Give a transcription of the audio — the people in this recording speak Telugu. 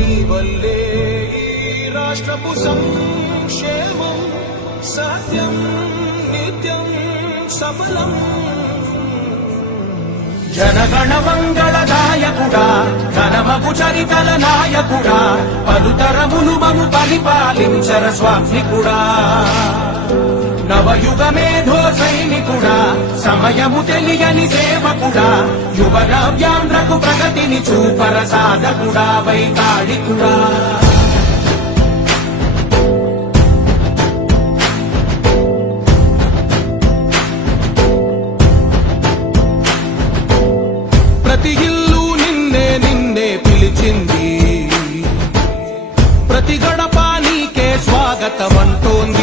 నీ వల్లే ఈ రాష్ట్రపు సంక్షేమం సత్యం నిత్యం సఫలం. జనగణ మంగళదాయకుడా ఘనమగు చరితల నాయకుడా పలుతరములు మము పరిపాలించర స్వామికుడా. నవయుగ మేధో సైనికుడా సమయము తెలియని సేవకుడా యువ నవ్యాంధ్రకు ప్రగతిని చూపర సాధకుడా వైతాళికుడా. ప్రతి ఇల్లు నిన్నే నిన్నే పిలిచింది, ప్రతి గడప నీకే స్వాగతమంటోంది.